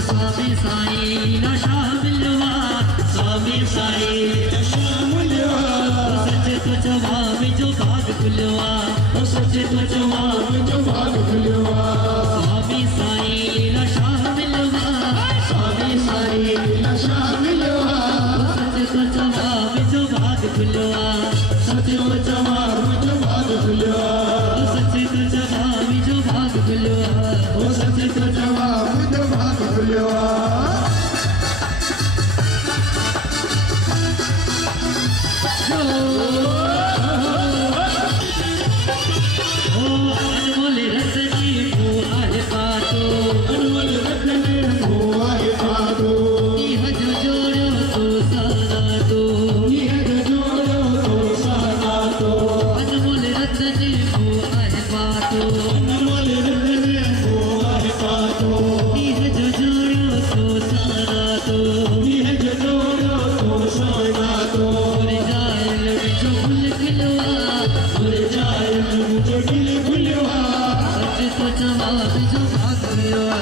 स्वामी साईं ना शामिलवा, स्वामी साईं ना शामिलवा। सच्चे तो जवाब जो भाग खुलवा, सच्चे तो जवाब जो भाग खुलवा। स्वामी साईं ना शामिलवा, स्वामी साईं ना शामिलवा। सच्चे तो जवाब जो भाग खुलवा, सच्चे तो जवाब जो भाग खुलवा। सच्चे तो जवाब जो भाग खुलवा, सच्चे तो जवाब जो भाग खुलवा। अनमोल रत्नी को आहे पातो, अनमोल रत्नी को आहे पातो। यह जो जोड़ो तो सारा तो, यह जो जोड़ो तो सारा तो। अनमोल रत्नी को आहे पातो, अनमोल रत्नी को आहे पातो। यह जो जोड़ो तो सारा तो, यह जो जोड़ो तो सारा तो। उड़ जाए जो फूल खिलवा, उड़ जाए जो दिल खुलवा। सच्चे तो जवाब जो भाग खुलवा,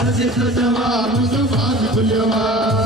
सच्चे तो जवाब जो भाग खुलवा।